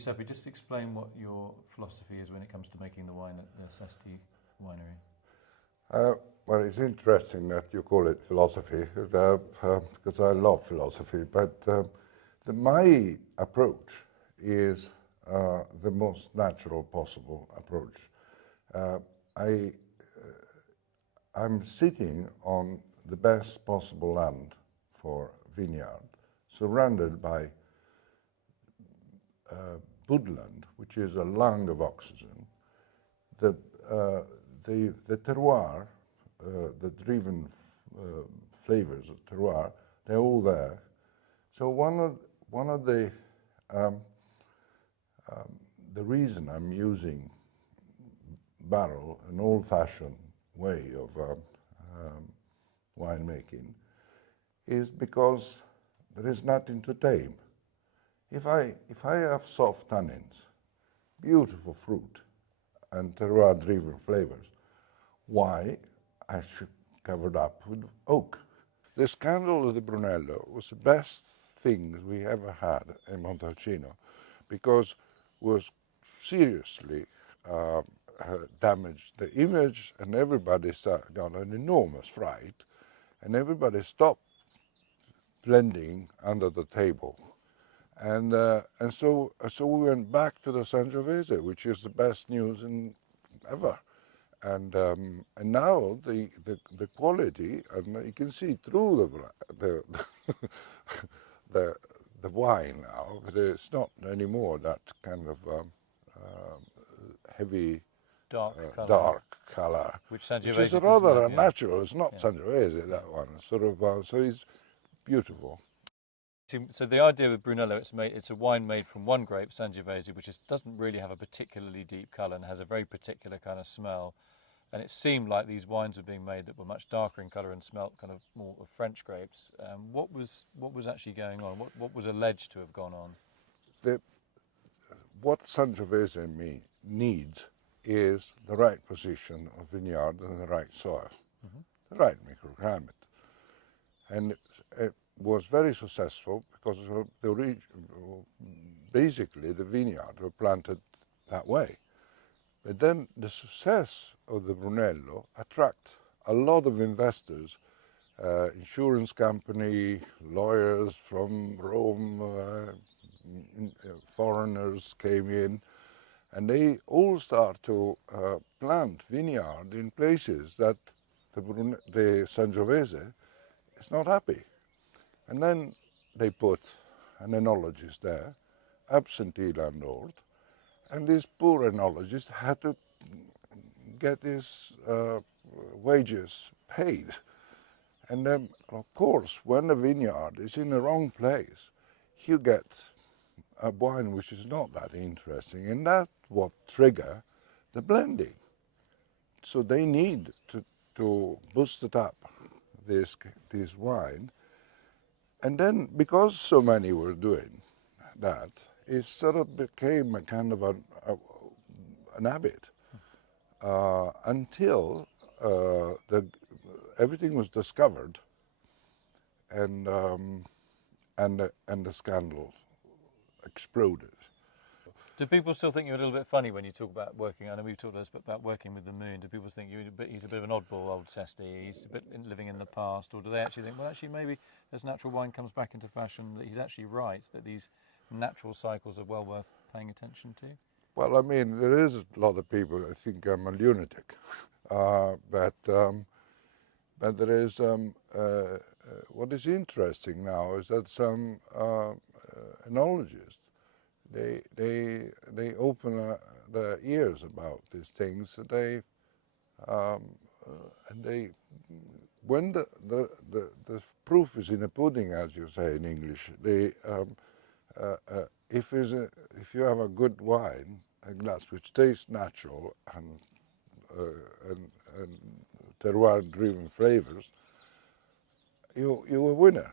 Giuseppe, just explain what your philosophy is when it comes to making the wine at the Sesti winery. Well, it's interesting that you call it philosophy, because I love philosophy, but my approach is the most natural possible approach. I'm sitting on the best possible land for vineyard, surrounded by woodland, which is a lung of oxygen. The terroir, the driven flavors of terroir, they're all there. So one of the reason I'm using barrel, an old-fashioned way of winemaking, is because there is nothing to tame. If I have soft tannins, beautiful fruit, and terroir-driven flavors, why I should cover it up with oak? The scandal of the Brunello was the best thing we ever had in Montalcino, because it was seriously damaged the image, and everybody got an enormous fright, and everybody stopped blending under the table. And so we went back to the Sangiovese, which is the best news ever. And now the quality, and you can see through the wine now, but it's not anymore that kind of heavy dark color, which is rather unnatural. It's not Sangiovese, that one. It's sort of so it's beautiful. So the idea with Brunello, it's a wine made from one grape, Sangiovese, which doesn't really have a particularly deep colour and has a very particular kind of smell. And it seemed like these wines were being made that were much darker in colour and smelt kind of more of French grapes. What was actually going on? What was alleged to have gone on? What Sangiovese needs is the right position of vineyard and the right soil, the right microclimate. And it was very successful because basically the vineyards were planted that way. But then the success of the Brunello attract a lot of investors, insurance company, lawyers from Rome, foreigners came in, and they all start to plant vineyard in places that the Sangiovese is not happy. And then they put an enologist there, absentee landlord, and this poor enologist had to get his wages paid. And then, of course, when the vineyard is in the wrong place, you get a wine which is not that interesting, and that's what trigger the blending. So they need to boost it up, this wine. And then, because so many were doing that, it sort of became a kind of an habit until everything was discovered, and the scandal exploded. Do people still think you're a little bit funny when you talk about working? I know we've talked about working with the moon. Do people think he's a bit of an oddball, old Sesti? He's a bit living in the past, or do they actually think, well, actually maybe as natural wine comes back into fashion, that he's actually right, that these natural cycles are well worth paying attention to? Well, I mean, there is a lot of people that think I'm a lunatic, but there is what is interesting now is that some enologists they open their ears about these things. When the proof is in the pudding, as you say in English, if you have a good wine, a glass which tastes natural and terroir-driven flavors, you're a winner.